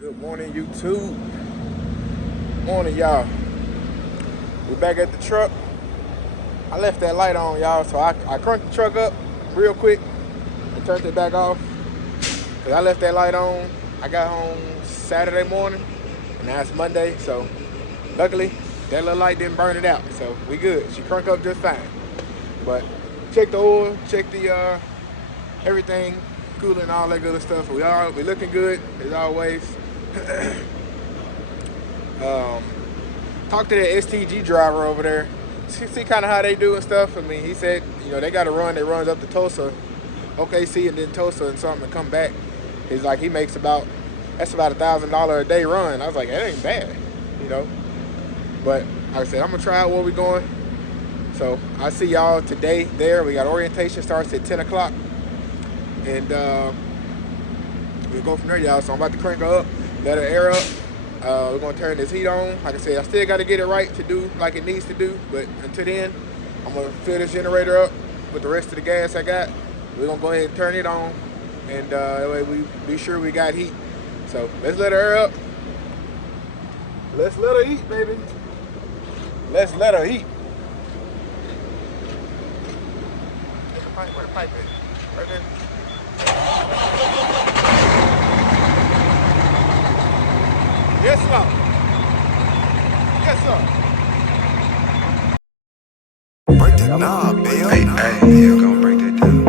Good morning, YouTube. Morning, y'all. We back at the truck. I left that light on, y'all, so I cranked the truck up real quick and turned it back off. Cause I left that light on. I got home Saturday morning, and now it's Monday, so luckily that little light didn't burn it out, so we good. She cranked up just fine. But check the oil, check the everything, cooling, all that good stuff. We looking good as always. Talked to the STG driver over there. See kind of how they do and stuff. I mean, he said, they got a run that runs up to Tulsa, OKC, and then Tulsa and something and come back. He's like, that's about $1,000 a day run. I was like, that ain't bad, But like I said, I'm gonna try out where we going. So I'll see y'all today there. We got orientation starts at 10 o'clock. And we'll go from there, y'all. So I'm about to crank her up, let her air up. We're gonna turn this heat on. Like I said, I still gotta get it right to do like it needs to do. But until then, I'm gonna fill this generator up with the rest of the gas I got. We're gonna go ahead and turn it on. And that way we be sure we got heat. So let's let her air up. Let's let her eat, baby. Let's let her eat. Where the pipe is? Right there. Yes, sir. Yes, sir. Break that knob, Bill. Hey, Bill, gonna break that down.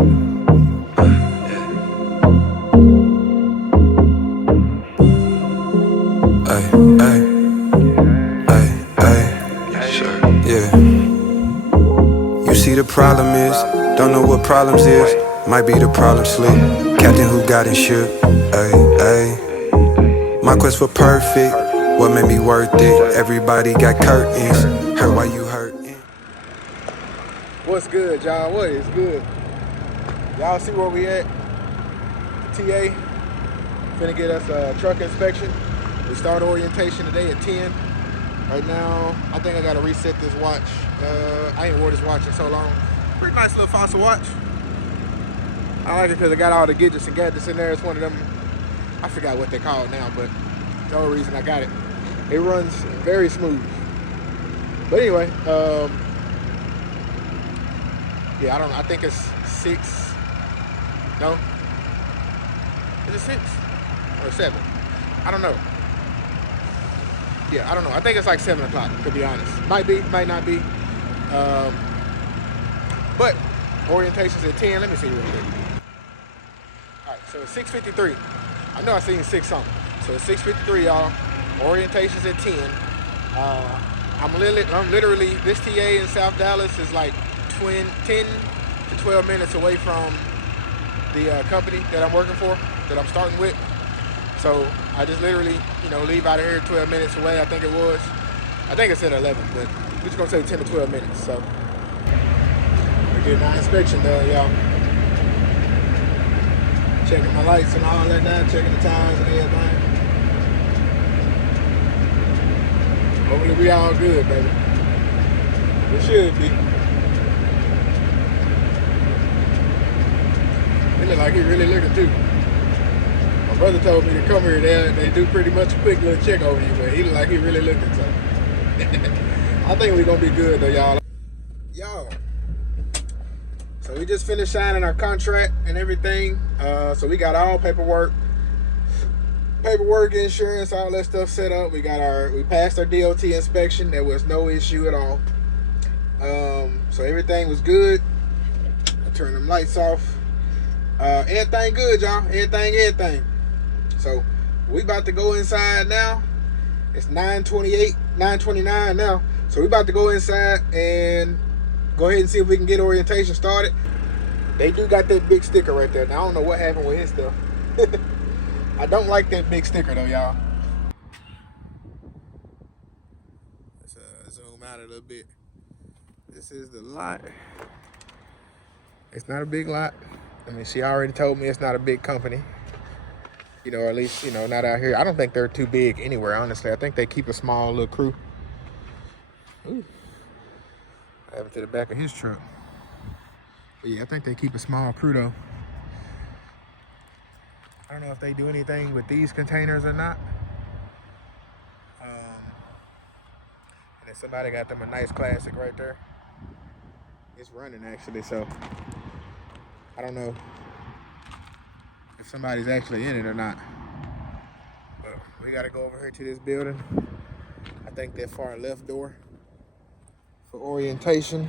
Hey, sure. Yeah. You see the problem is, don't know what problems is. Might be the problem slip. Captain who got insured. Ay. My quest for perfect, what made me worth it? Everybody got curtains. Heard why you hurtin'. What's good, y'all? What is good? Y'all see where we at? TA. Finna get us a truck inspection. We start orientation today at 10. Right now, I think I gotta reset this watch. I ain't wore this watch in so long. Pretty nice little Fossil watch. I like it because it got all the gadgets and gadgets in there. It's one of them, I forgot what they're called now, but the only reason I got it. It runs very smooth. But anyway, yeah, I think it's 6. No? Is it 6 or 7? I don't know. Yeah, I don't know. I think it's like 7 o'clock, to be honest. Might be, might not be. But orientation's at 10. Let me see real quick. All right, so it's 6:53. I know I seen 6 something. So it's 6:53, y'all. Orientation's at 10. I'm literally, this TA in South Dallas is like 10 to 12 minutes away from the company that I'm working for, that I'm starting with. So I just literally, leave out of here 12 minutes away, I think it was. I think it said 11, but we're just gonna say 10 to 12 minutes, so. We're getting our inspection done, y'all. Checking my lights and all that now, checking the tires and everything. Hopefully we all good, baby. We should be. He look like he really looking too. My brother told me to come here. They do pretty much a quick little check over you, but he look like he really looking, so. I think we're gonna be good though, y'all. So we just finished signing our contract and everything. So we got all paperwork, insurance, all that stuff set up. We passed our DOT inspection. There was no issue at all. So everything was good. I turned them lights off. Everything good, y'all. Everything. So we about to go inside now. It's 9:28, 9:29 now. So we about to go inside and go ahead and see if we can get orientation started. They do got that big sticker right there. Now I don't know what happened with his stuff. I don't like that big sticker though, y'all. Let's zoom out a little bit. This is the lot. It's not a big lot. I mean, she already told me it's not a big company. Or at least, not out here. I don't think they're too big anywhere, honestly. I think they keep a small little crew. Ooh. I have it to the back of his truck. But yeah, I think they keep a small crew though. I don't know if they do anything with these containers or not. And then somebody got them a nice classic right there. It's running actually, so I don't know if somebody's actually in it or not. But we gotta go over here to this building. I think that far left door for orientation.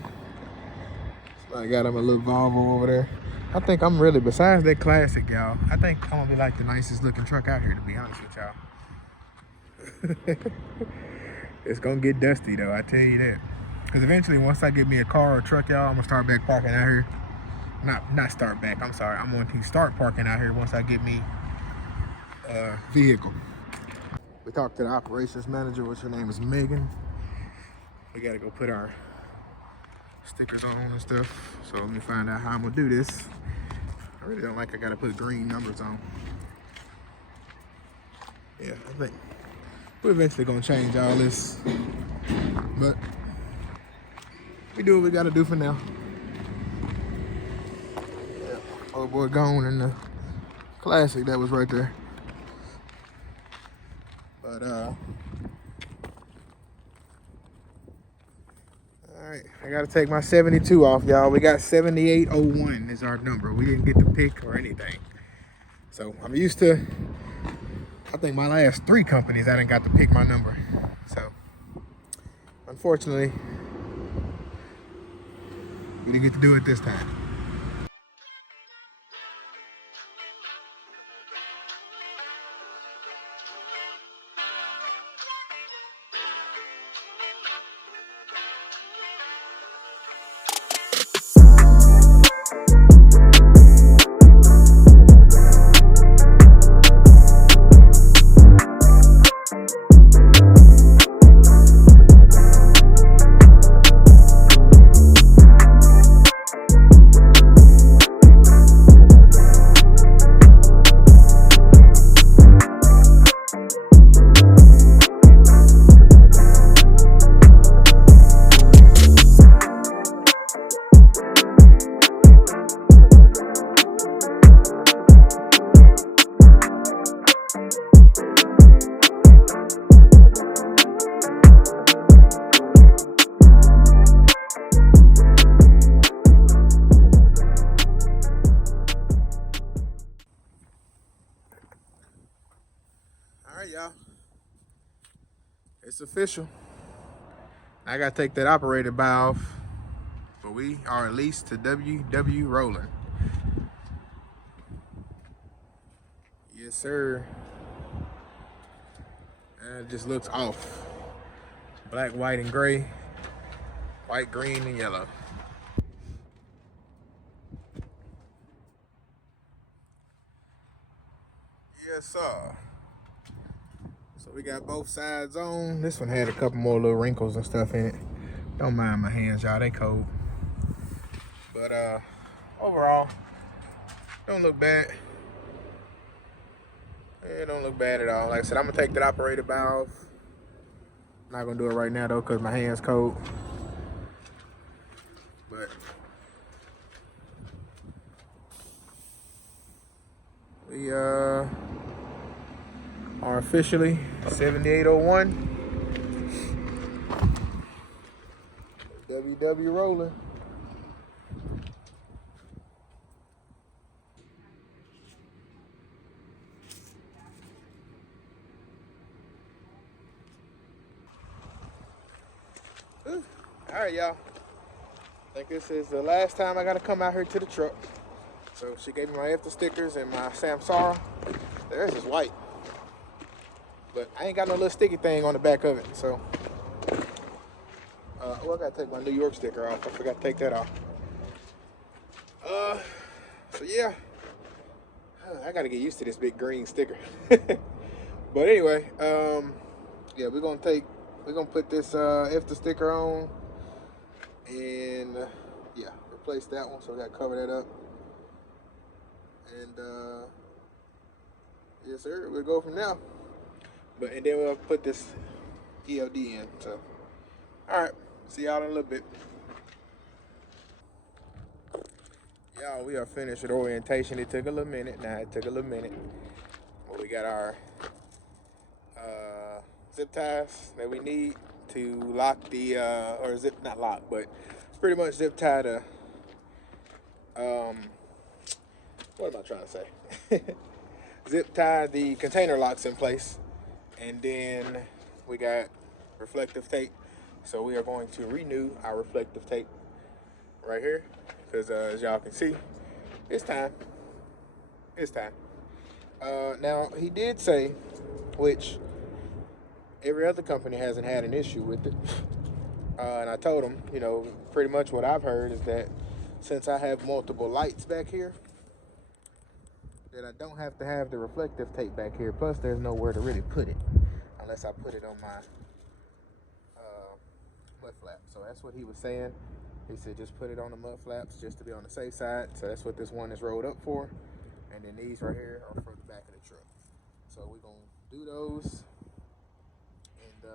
Somebody got them a little Volvo over there. I think I'm really, besides that classic, y'all, I think I'm gonna be like the nicest looking truck out here, to be honest with y'all. It's gonna get dusty though, I tell you that. Because eventually, once I get me a car or a truck, y'all, I'm gonna start back parking out here. Not start back, I'm sorry. I'm going to start parking out here once I get me a vehicle. We talked to the operations manager, which her name is Megan. We gotta go put our stickers on and stuff. So let me find out how I'm gonna do this. I really don't like I gotta put green numbers on. Yeah, I think we're eventually gonna change all this. But we do what we gotta do for now. Yeah, old boy gone in the classic that was right there. But alright, I gotta take my 72 off, y'all. We got 7801 is our number. We didn't get the pick or anything. So I'm used to, I think my last 3 companies I didn't got to pick my number. So unfortunately, we didn't get to do it this time. Y'all, it's official. I gotta take that operator bar off, but we are leased to DFW Rowland. Yes, sir. And it just looks off. Black, white, and gray. White, green, and yellow. Yes, sir. So we got both sides on. This one had a couple more little wrinkles and stuff in it. Don't mind my hands, y'all, they cold. But overall, don't look bad. It don't look bad at all. Like I said, I'm gonna take that operator bar off. Not gonna do it right now though, cause my hand's cold. But we are officially 7801 DFW Rowland. All right, y'all. I think this is the last time I gotta come out here to the truck. So she gave me my EFTA stickers and my Samsara. Theirs is white, but I ain't got no little sticky thing on the back of it. So, well, I gotta take my New York sticker off. I forgot to take that off. So yeah, I gotta get used to this big green sticker. But anyway, yeah, we're gonna put this EFTA sticker on, and yeah, replace that one. So I gotta cover that up, and yes, sir, we'll go from now. And then we'll put this ELD in. So, all right, see y'all in a little bit. Y'all, we are finished with orientation. It took a little minute. It took a little minute. We got our zip ties that we need to lock the or zip, not lock, but pretty much zip tie the what am I trying to say? Zip tie the container locks in place, and then we got reflective tape. So we are going to renew our reflective tape right here, because as y'all can see, it's time. It's time. Now he did say, which every other company hasn't had an issue with it. And I told him, you know, pretty much what I've heard is that since I have multiple lights back here, that I don't have to have the reflective tape back here. Plus, there's nowhere to really put it unless I put it on my mud flap. So that's what he was saying. He said just put it on the mud flaps just to be on the safe side. So that's what this one is rolled up for. And then these right here are for the back of the truck. So we're going to do those. And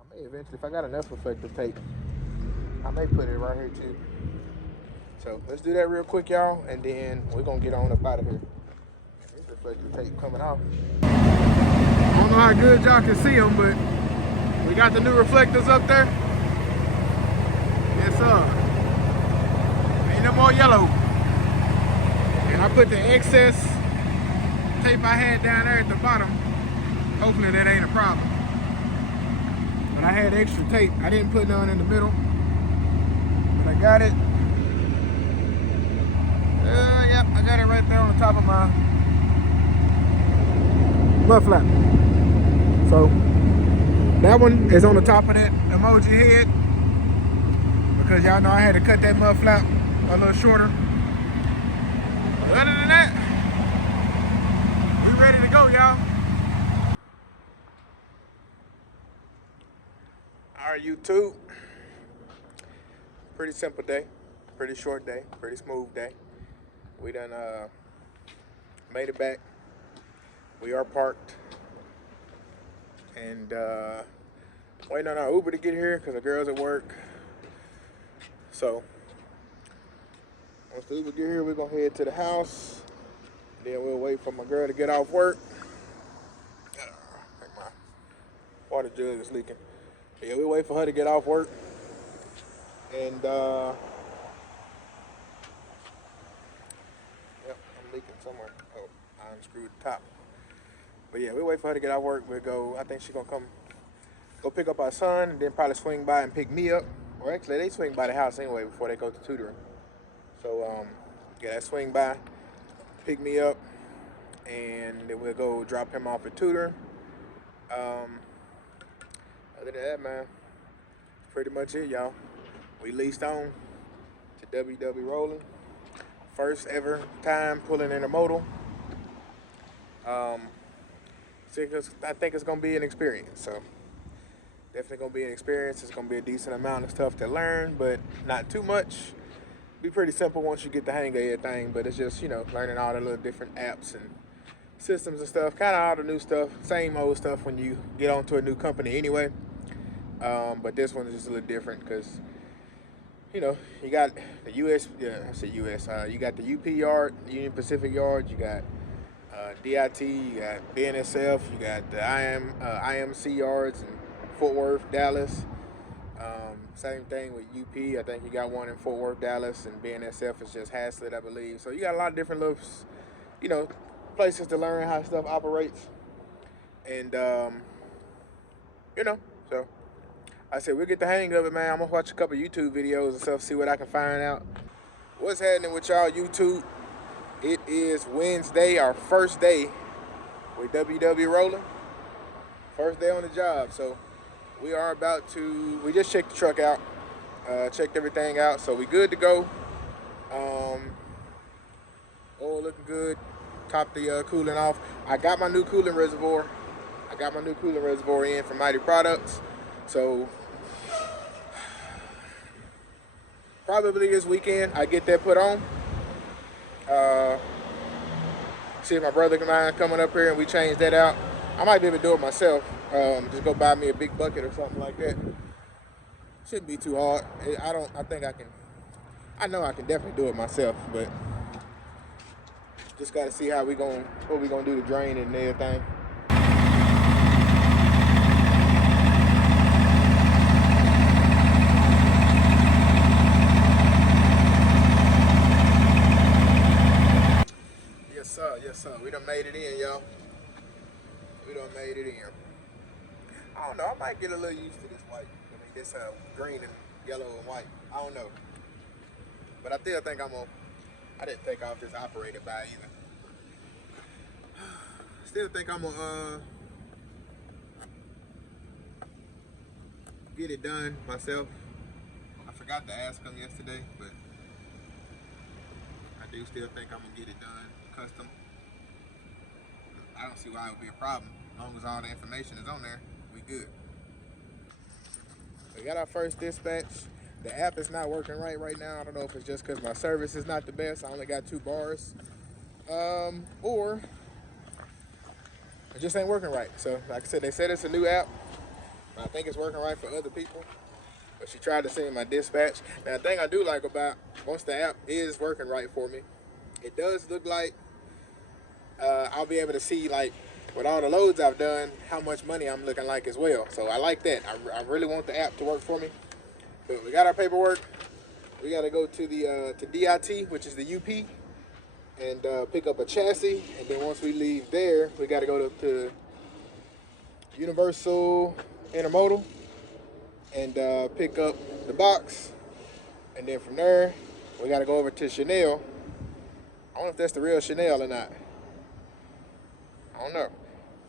I may eventually, if I got enough reflective tape, I may put it right here too. So let's do that real quick, y'all, and then we're gonna get on up out of here. This reflective tape coming off. I don't know how good y'all can see them, but we got the new reflectors up there. Yes, sir. Ain't no more yellow. And I put the excess tape I had down there at the bottom. Hopefully that ain't a problem. But I had extra tape. I didn't put none in the middle, but I got it. Yep, I got it right there on the top of my mud flap. So that one is on the top of that emoji head because y'all know I had to cut that mud flap a little shorter. But other than that, we ready to go, y'all. All right, YouTube. Pretty simple day, pretty short day, pretty smooth day. We done made it back. We are parked and waiting on our Uber to get here because the girl's at work. So once the Uber get here, we're gonna head to the house. Then we'll wait for my girl to get off work. I think my water jug is leaking. Yeah, we'll wait for her to get off work. And yep, I'm leaking somewhere. Oh, I unscrewed the top. But yeah, we'll wait for her to get off work. We'll go, I think she's gonna go pick up our son and then probably swing by and pick me up. Or actually, they swing by the house anyway before they go to tutoring. So yeah, they swing by, pick me up, and then we'll go drop him off at tutoring. Other than that, man, pretty much it, y'all. We leased on to DFW Rowland. First ever time pulling Intermodal. I think it's gonna be an experience. So definitely gonna be an experience. It's gonna be a decent amount of stuff to learn, but not too much. Be pretty simple once you get the hang of everything. But it's just, you know, learning all the little different apps and systems and stuff. Kind of all the new stuff, same old stuff when you get onto a new company anyway. But this one is just a little different because, you know, you got the US, you got the UP yard, Union Pacific yard, you got DIT, you got BNSF, you got the IMC yards in Fort Worth, Dallas. Same thing with UP. I think you got one in Fort Worth, Dallas, and BNSF is just Haslett, I believe. So you got a lot of different little, you know, places to learn how stuff operates. And, you know, so I said, we'll get the hang of it, man. I'm going to watch a couple YouTube videos and stuff, see what I can find out. What's happening with y'all, YouTube? It is Wednesday, our first day with DFW Rowland. First day on the job. So we are about to, we just checked the truck out, checked everything out. So we good to go. Oil looking good. Top the coolant off. I got my new coolant reservoir. In from Mighty Products. So probably this weekend I get that put on. See if my brother and I coming up here and we change that out. I might be able to do it myself. Just go buy me a big bucket or something like that. Shouldn't be too hard. I know I can definitely do it myself, but Just gotta see what we gonna do to drain it and everything. Yes sir, we done made it in, y'all. We done made it in. I don't know, I might get a little used to this white. I mean, this green and yellow and white. I don't know. But I still think I didn't think I was just operated by either. Still think I'm gonna get it done myself. I forgot to ask him yesterday, but I do still think I'm gonna get it done custom. I don't see why it would be a problem. As long as all the information is on there, we good. We got our first dispatch. The app is not working right now. I don't know if it's just because my service is not the best. I only got 2 bars. Or it just ain't working right. So like I said, they said it's a new app. I think it's working right for other people. But she tried to send my dispatch. Now the thing I do like about once the app is working right for me, it does look like I'll be able to see, like, with all the loads I've done, how much money I'm looking like as well. So I like that. I really want the app to work for me. But we got our paperwork. We got to go to the to DIT, which is the UP, and pick up a chassis. And then once we leave there, we got to go to Universal Intermodal and pick up the box. And then from there, we got to go over to Chanel. I don't know if that's the real Chanel or not. I don't know.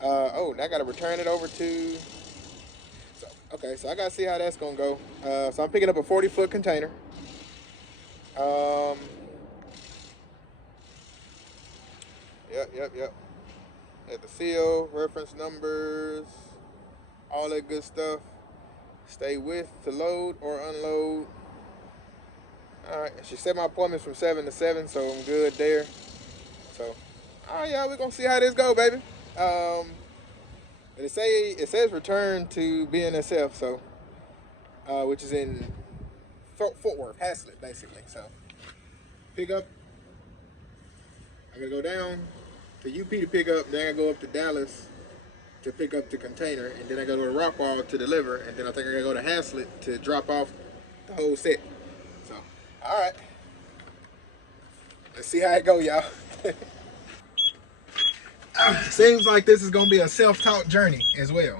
Oh, I got to return it over to... Okay, so I got to see how that's going to go. So I'm picking up a 40-foot container. Yep. At the seal, reference numbers, all that good stuff. Stay with to load or unload. All right, she said my appointment's from 7 to 7, so I'm good there. So, oh yeah, we're gonna see how this go, baby. But it says return to BNSF, so which is in Fort Worth, Haslett, basically. So pick up. I gotta go down to UP to pick up. Then I gotta go up to Dallas to pick up the container, and then I gotta go to Rockwall to deliver, and then I think I gotta go to Haslett to drop off the whole set. So, all right. Let's see how it go, y'all. Seems like this is gonna be a self-taught journey as well,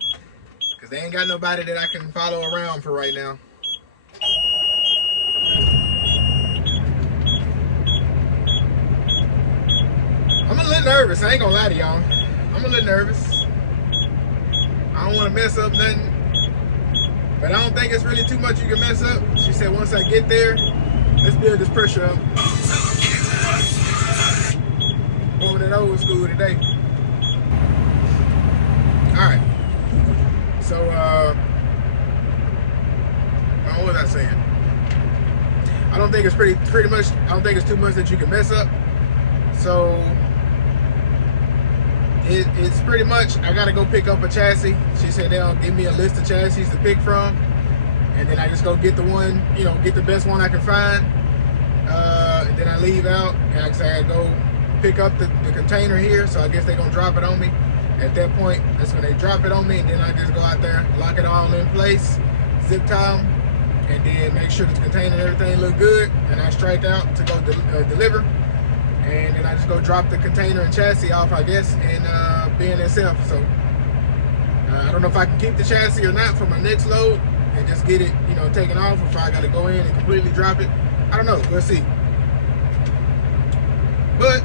because they ain't got nobody that I can follow around for right now. I'm a little nervous, I ain't gonna lie to y'all. I'm a little nervous. I don't want to mess up nothing, but I don't think it's really too much you can mess up. She said once I get there, let's build this pressure up. Over that old school today. Alright, so what was I saying? I don't think it's pretty much, I don't think it's too much that you can mess up. So it's pretty much, I gotta go pick up a chassis. She said they'll give me a list of chassis to pick from, and then I just go get the one, get the best one I can find. And then I leave out, and like I say, I go pick up the container here, so I guess they're gonna drop it on me. At that point, that's when they drop it on me, and then I just go out there, lock it all in place, zip tie them, and then make sure the container and everything look good, and I strike out to go deliver, and then I just go drop the container and chassis off, I guess, in BNSF. So I don't know if I can keep the chassis or not for my next load and just get it, taken off, or if I gotta go in and completely drop it. I don't know, we'll see. But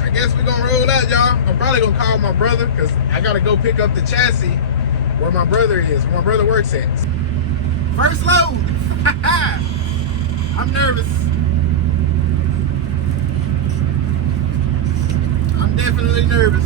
I guess we're gonna roll out, y'all. I'm probably gonna call my brother, because I gotta go pick up the chassis where my brother is, where my brother works at. First load. I'm nervous. I'm definitely nervous.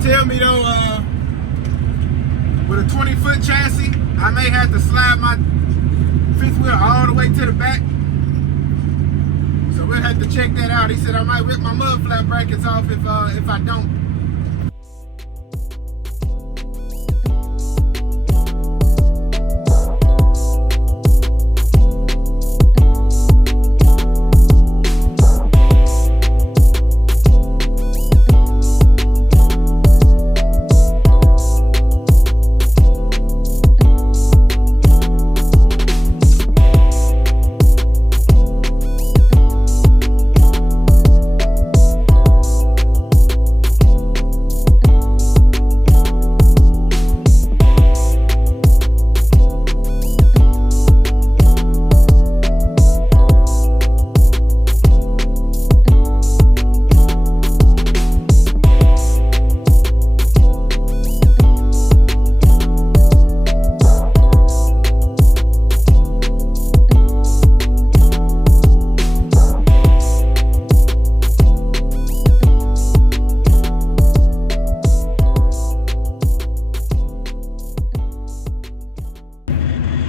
did tell me though, with a 20-foot chassis, I may have to slide my fifth wheel all the way to the back. So we'll have to check that out. He said I might rip my mud flap brackets off if I don't.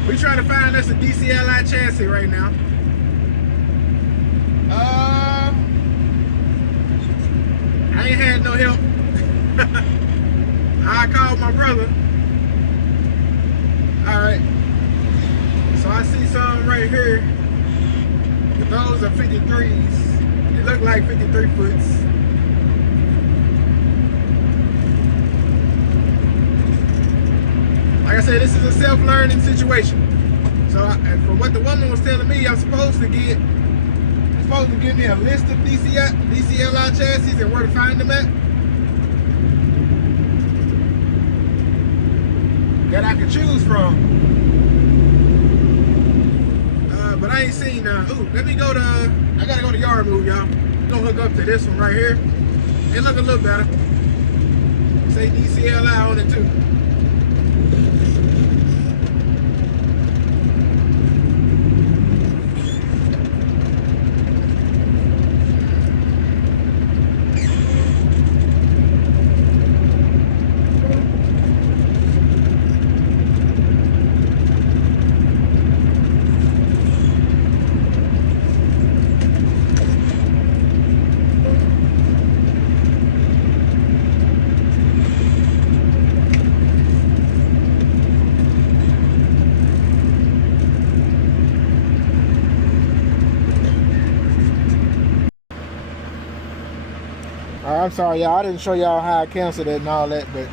We trying to find us a DCLI chassis right now. I ain't had no help. I called my brother. Alright. So I see some right here. But those are 53s. They look like 53 foots. Like I said, this is a self-learning situation. So from what the woman was telling me, I'm supposed to give me a list of DCLI chassis and where to find them at. That I can choose from. But I ain't seen ooh, let me go to, I gotta go to Yard Move, y'all. Gonna hook up to this one right here. It look a little better. Say DCLI on it too. I'm sorry, y'all. I didn't show y'all how I canceled it and all that, but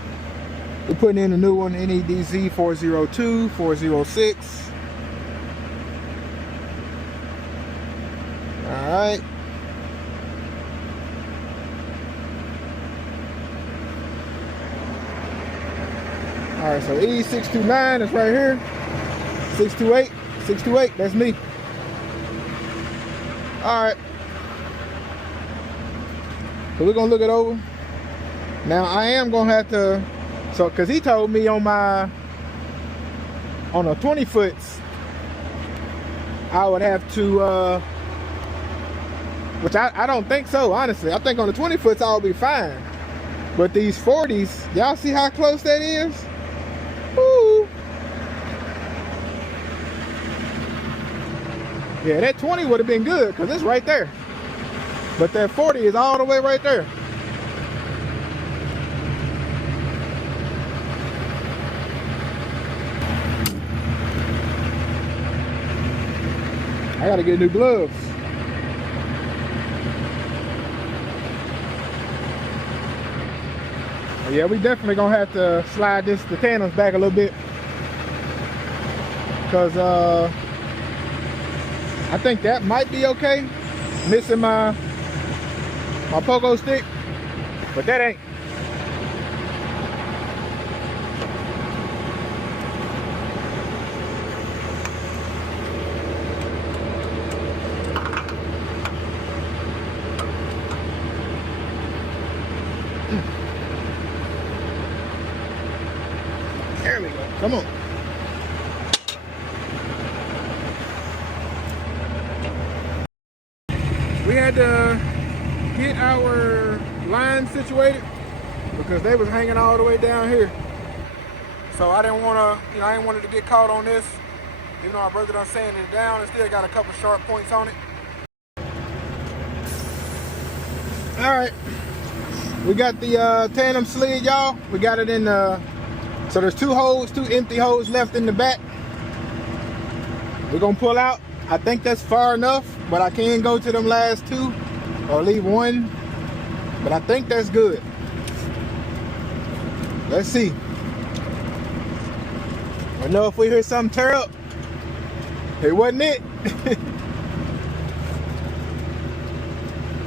we're putting in a new one, NEDZ 402, 406. All right. All right, so E629 is right here. 628, 628, that's me. All right. So we're gonna look it over. Now I am gonna have to, so cause he told me on a 20 foots, I would have to, which I don't think so, honestly. I think on the 20 foots I'll be fine. But these 40s, y'all see how close that is? Woo. Yeah, that 20 would have been good cause it's right there. But that 40 is all the way right there. I gotta get new gloves. But yeah, we definitely gonna have to slide the tandems back a little bit. Cause I think that might be okay. Missing my pogo stick, but that ain't. There we go. Come on. We had to get our line situated. because they was hanging all the way down here. So I didn't want to, I didn't want it to get caught on this. Even though my brother done sanded it down, it still got a couple sharp points on it. All right, we got the tandem slid, y'all. We got it in the, so there's two empty holes left in the back. We're gonna pull out. I think that's far enough, but I can go to them last two or leave one, but I think that's good. Let's see. I know if we hear something tear up, it wasn't it.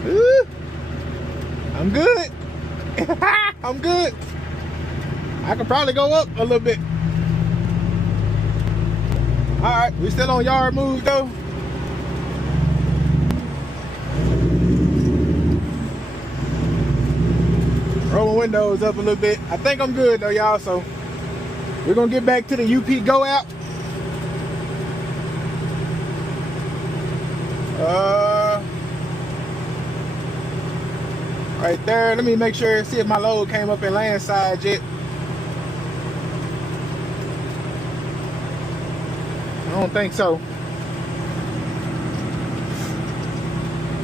Ooh, I'm good. I'm good. I could probably go up a little bit. All right, we still on yard move though. Rolling windows up a little bit. I think I'm good though, y'all. So we're gonna get back to the UP Go app. Right there. Let me make sure, see if my load came up in landside yet. I don't think so.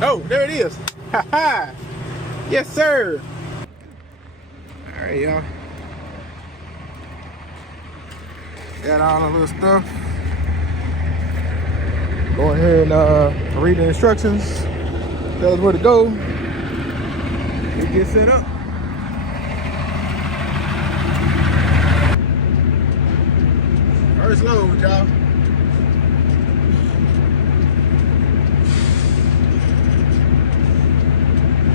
Oh, there it is. Ha-ha. Yes, sir. All right, y'all. Got all the little stuff. Go ahead and read the instructions. Tell us where to go. We get set up. First load, y'all.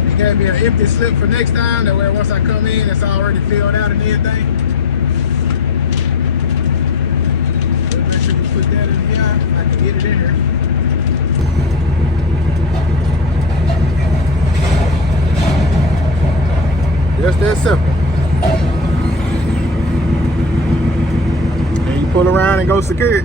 He gave me an empty slip for next time. That way once I come in, it's already filled out and everything. Make sure you put that in here. I can get it in here. Just that simple. And you pull around and go secure it.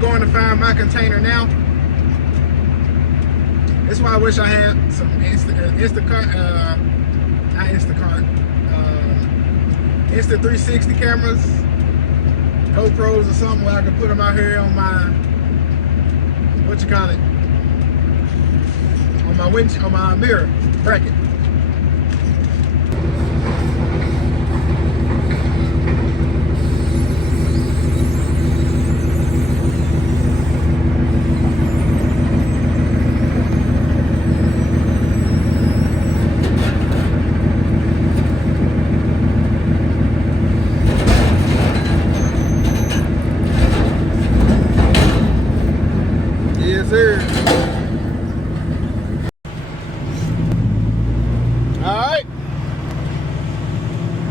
Going to find my container now. That's why I wish I had some Instacart, not Instacart, Insta360 cameras, GoPros or something where I could put them out here on my, what you call it, on my winch, on my mirror bracket.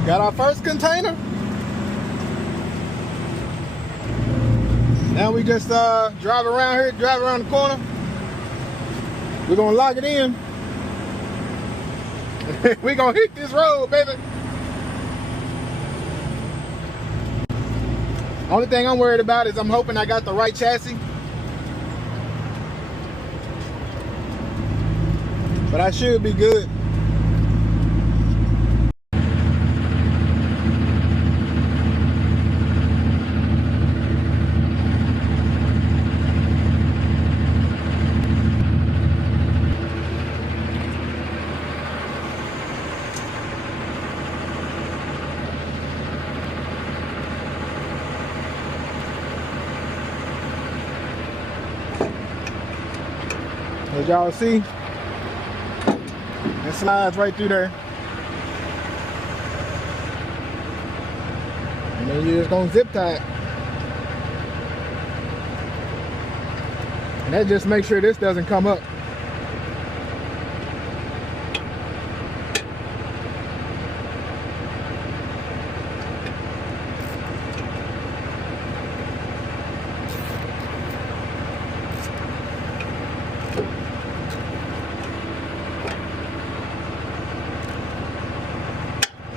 Got our first container. Now we just drive around here, drive around the corner. We're gonna lock it in. We're gonna hit this road, baby. Only thing I'm worried about is I'm hoping I got the right chassis. But I should be good. As y'all see, it slides right through there. And then you're just gonna zip tie it. And that just makes sure this doesn't come up.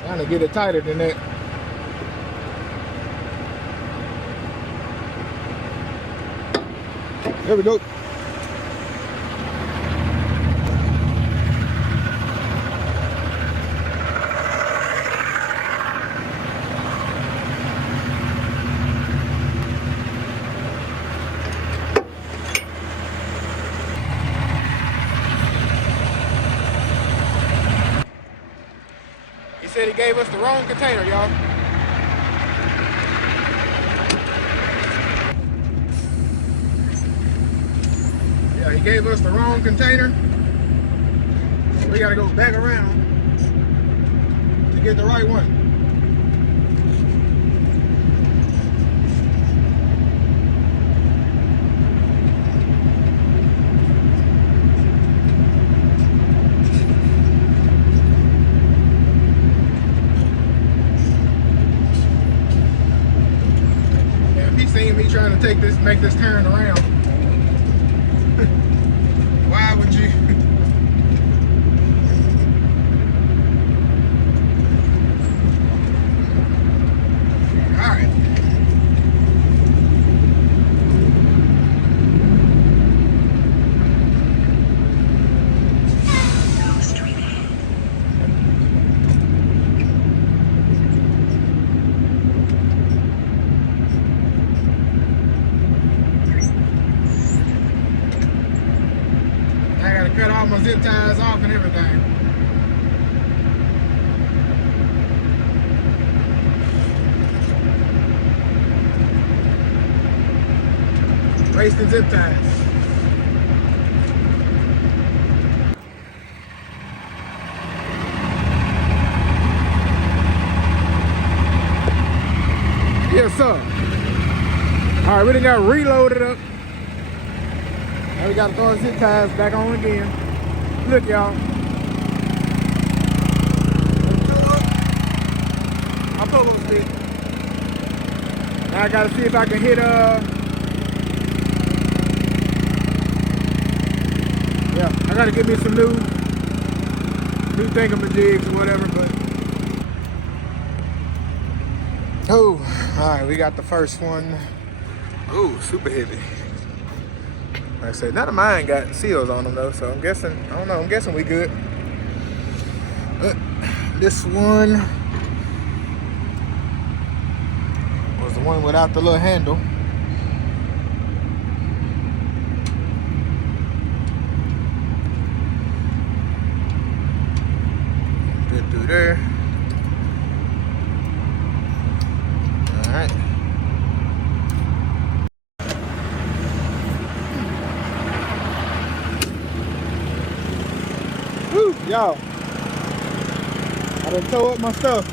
Trying to get it tighter than that. There we go. He said he gave us the wrong container, y'all. Yeah, he gave us the wrong container. We gotta go back around to get the right one. Seen me trying to make this turn around. Why would you? All right. Cut all my zip ties off and everything. Wasting zip ties. Yes, sir. All right, we done got reloaded up. Now we gotta throw our zip ties back on again. Look, y'all. I'll pull up a stick. Now I gotta see if I can hit yeah, I gotta get me some new thingamajigs or whatever, but oh, alright, we got the first one. Oh, super heavy. Like I said, none of mine got seals on them though, so I'm guessing, I don't know, I'm guessing we good. But this one was the one without the little handle. Good through there. All right. Woo, y'all. I done tow up my stuff.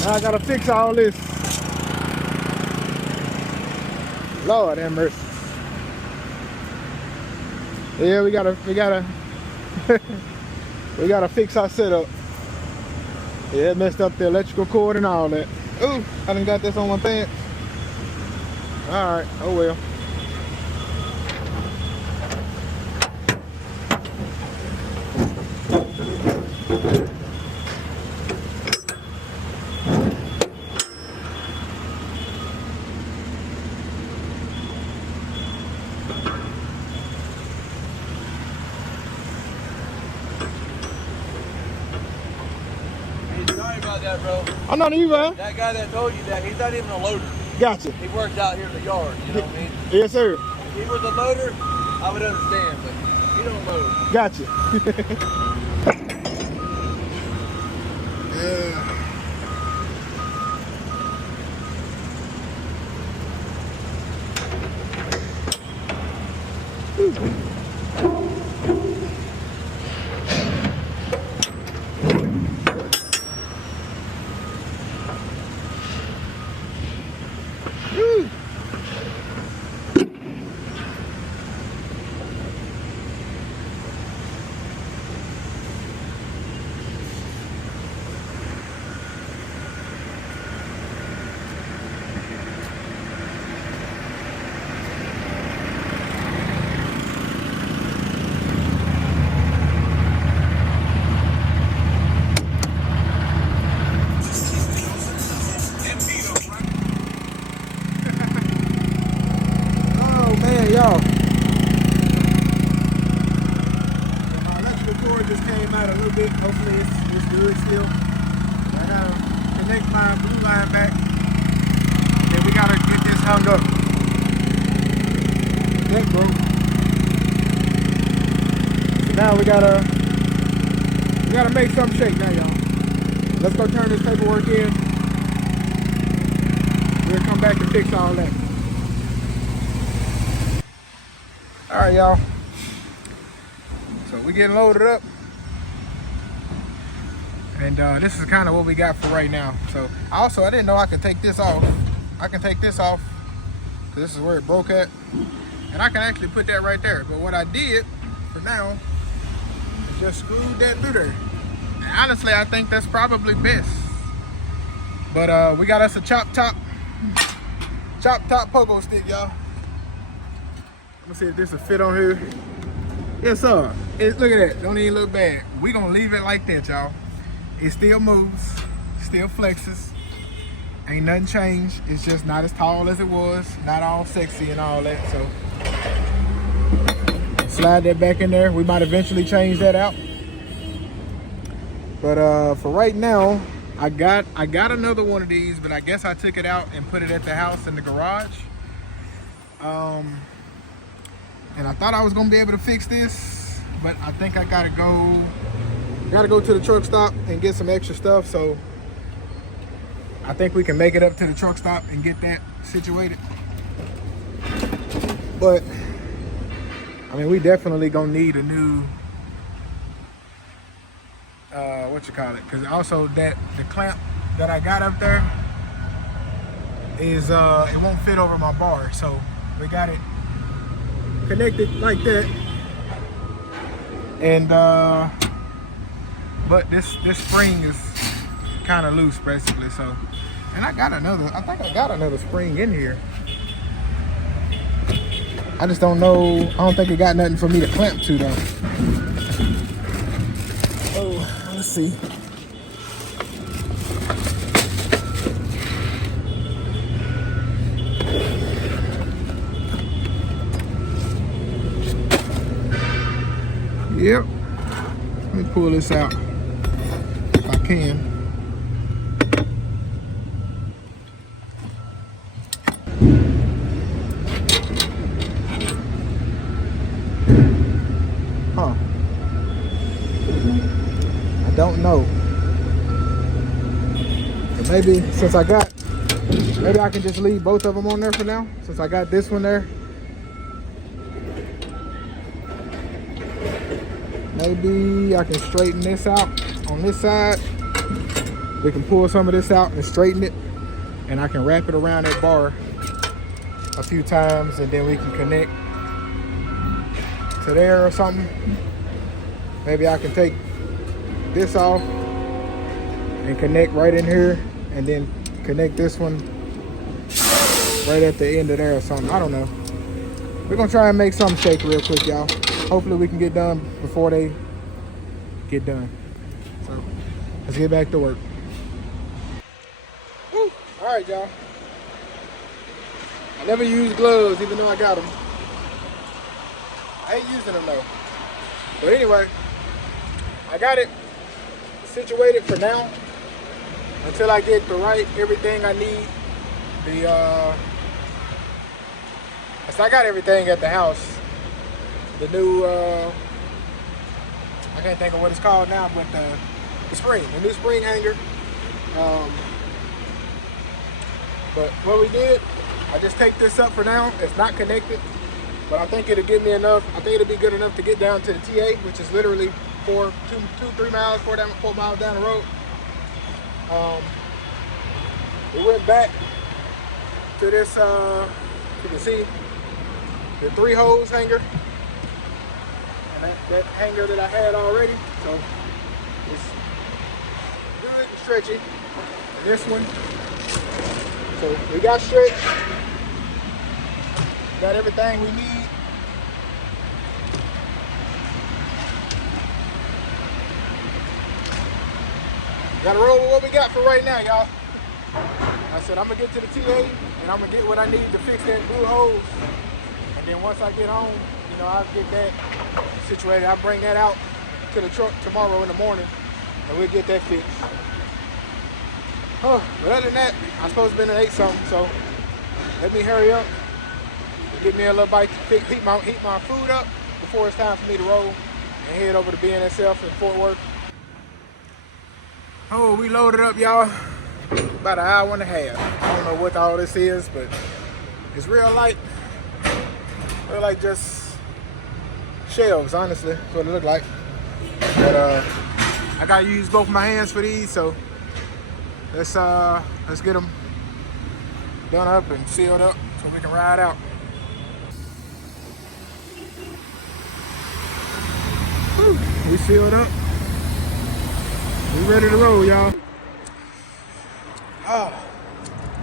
Now I gotta fix all this. Lord have mercy. Yeah, we gotta we gotta fix our setup. Yeah, it messed up the electrical cord and all that. Ooh, I done got this on my pants. Alright, oh well. Sorry about that, bro. I'm not you, man. That guy that told you that, he's not even a loader. Gotcha. He works out here in the yard, you know what I mean? Yes, sir. If he was a loader, I would understand, but he don't load. Gotcha. hopefully it's good still. I gotta connect my blue line back. Then we gotta get this hung up. That broke. So now we gotta make something shake now, y'all. Let's go turn this paperwork in. We'll come back and fix all that. All right, y'all. So we getting loaded up. And this is kind of what we got for right now. So I didn't know I could take this off. I can take this off because this is where it broke at. And I can actually put that right there. But what I did for now is just screwed that through there. And honestly, I think that's probably best. But we got us a chop top pogo stick, y'all. I'm gonna see if this will fit on here. Yes, sir. Look at that. Don't even look bad. We gonna leave it like that, y'all. It still moves, still flexes. Ain't nothing changed. It's just not as tall as it was. Not all sexy and all that. So slide that back in there. We might eventually change that out. But for right now, I got another one of these, but I guess I took it out and put it at the house in the garage. And I thought I was gonna be able to fix this, but I think I gotta go to the truck stop and get some extra stuff. So I think we can make it up to the truck stop and get that situated. But I mean, we definitely gonna need a new because also the clamp that I got up there is it won't fit over my bar, so we got it connected like that. And but this spring is kind of loose basically. So, and I think I got another spring in here. I just don't know. I don't think it got nothing for me to clamp to though. Oh, let's see. Yep. Let me pull this out if I can. Huh. I don't know. But maybe maybe I can just leave both of them on there for now, since I got this one there. Maybe I can straighten this out on this side. We can pull some of this out and straighten it, and I can wrap it around that bar a few times, and then we can connect to there or something. Maybe I can take this off and connect right in here, and then connect this one right at the end of there or something. I don't know. We're gonna try and make something shake real quick, y'all. Hopefully we can get done before they get done. So let's get back to work. Woo. All right, y'all. I never use gloves even though I got them. I ain't using them though. But anyway, I got it situated for now until I get everything I need. So I got everything at the house. The new, I can't think of what it's called now, but the new spring hanger. But what we did, I just take this up for now. It's not connected, but I think it'll give me enough. I think it'll be good enough to get down to the TA, which is literally 4 miles down the road. We went back to this, you can see the 3-hose hanger. And that hanger that I had already, so it's good and stretchy. And this one, so we got stretch, got everything we need. Gotta roll with what we got for right now, y'all. I said I'm gonna get to the TA and I'm gonna get what I need to fix that blue hose. And then once I get home, I'll get that situated. I'll bring that out to the truck tomorrow in the morning and we'll get that fixed. Oh, but other than that, I'm supposed to be at 8 something, so let me hurry up. Get me a little bite to heat my food up before it's time for me to roll and head over to BNSF in Fort Worth. Oh, we loaded up, y'all. About an hour and a half. I don't know what all this is, but it's real light. Real like just shelves, honestly. That's what it looked like. But I gotta use both my hands for these, so let's get them done up and sealed up so we can ride out. Whew, we sealed up. We ready to roll, y'all. Oh,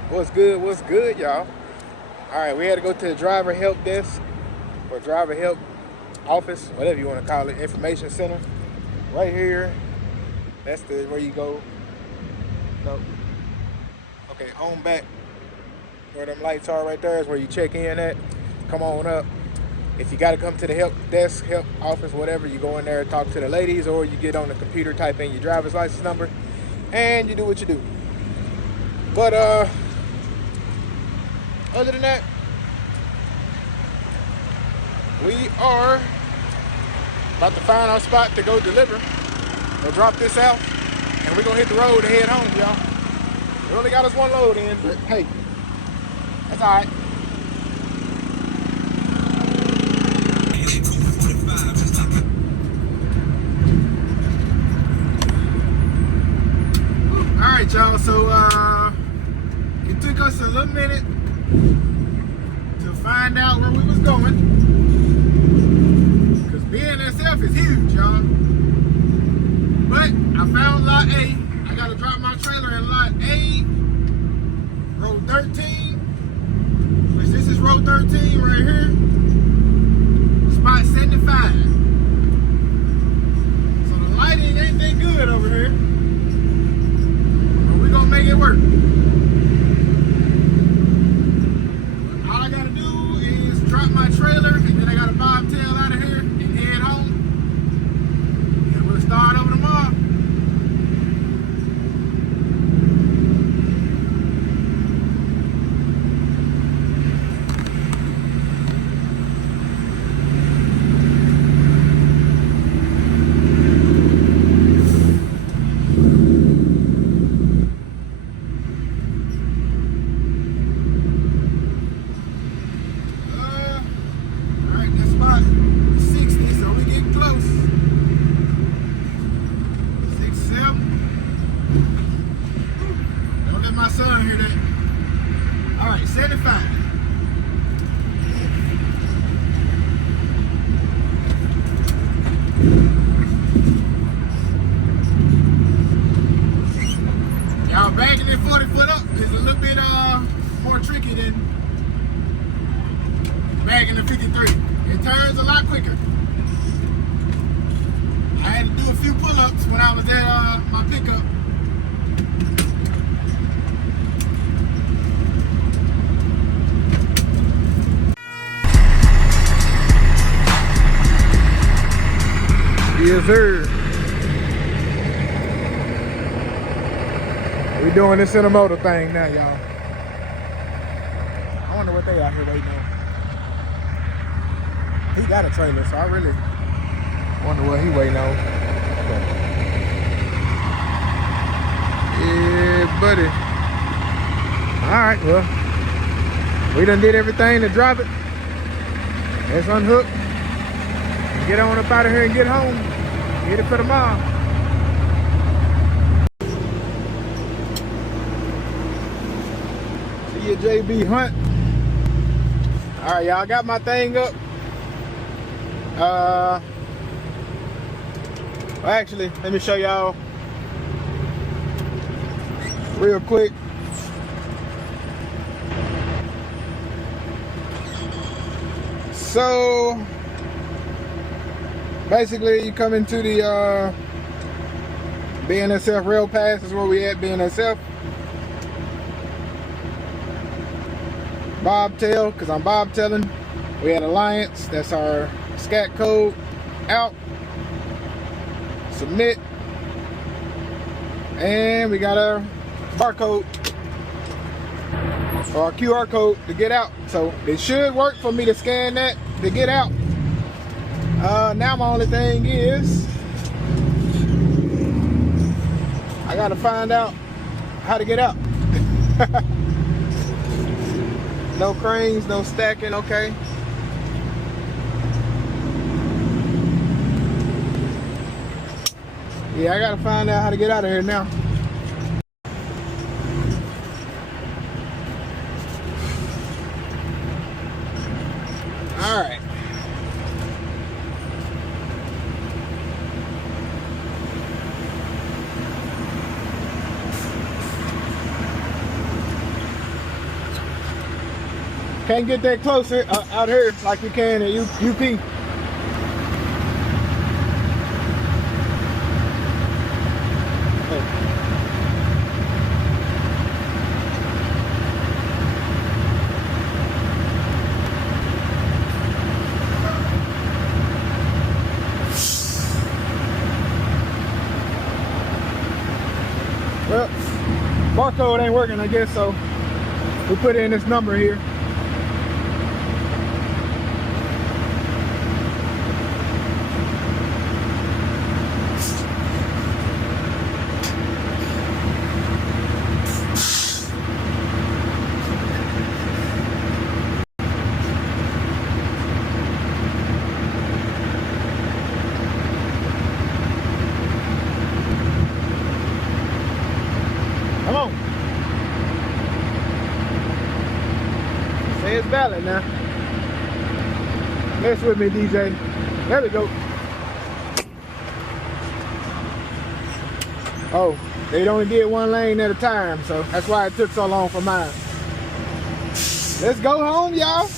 what's good, y'all? All right, we had to go to the driver help desk or driver help office, whatever you want to call it, information center. Right here, that's where you go. Nope. Okay, on back where them lights are right there is where you check in at. Come on up. If you got to come to the help desk, help office, whatever, you go in there and talk to the ladies, or you get on the computer, type in your driver's license number, and you do what you do. But other than that, we are about to find our spot to go deliver or drop this out, and we're gonna hit the road to head home, y'all. We only got us one load in, but hey, that's all right. All right, y'all, so it took us a little minute to find out where we was going, because BNSF is huge, y'all. But I found lot A. I gotta drop my trailer in lot A, row 13, which this is row 13 right here, spot 75. So the lighting ain't that good over here, but we gonna make it work. All I gotta do is drop my trailer, and then I gotta bobtail out of here and head home. And we'll start over tomorrow. Bagging it 40 foot up is a little bit more tricky than bagging the 53. It turns a lot quicker. I had to do a few pull-ups when I was at my pickup. Yes, sir. We doing this Intermodal thing now, y'all. I wonder what they out here waiting on. He got a trailer, so I really wonder what he waiting on. Yeah, buddy. All right, well, we done did everything to drop it. Let's unhook, get on up out of here and get home. Get it for tomorrow. JB Hunt. All right, y'all, got my thing up. Well, actually, let me show y'all real quick. So basically, you come into the BNSF rail pass. Is where we at, BNSF. Bobtail, because I'm bobtailing. We had Alliance, that's our scat code. Out. Submit. And we got a barcode or a QR code to get out. So it should work for me to scan that to get out. Now my only thing is I gotta find out how to get out. No cranes, no stacking, okay. Yeah, I gotta find out how to get out of here now. All right. Can't get that closer out here like you can at UP. Well, barcode ain't working, I guess, so we put in this number here. Come on. Say it's valid now. Mess with me, DJ. There we go. Oh, they only did one lane at a time, so that's why it took so long for mine. Let's go home, y'all.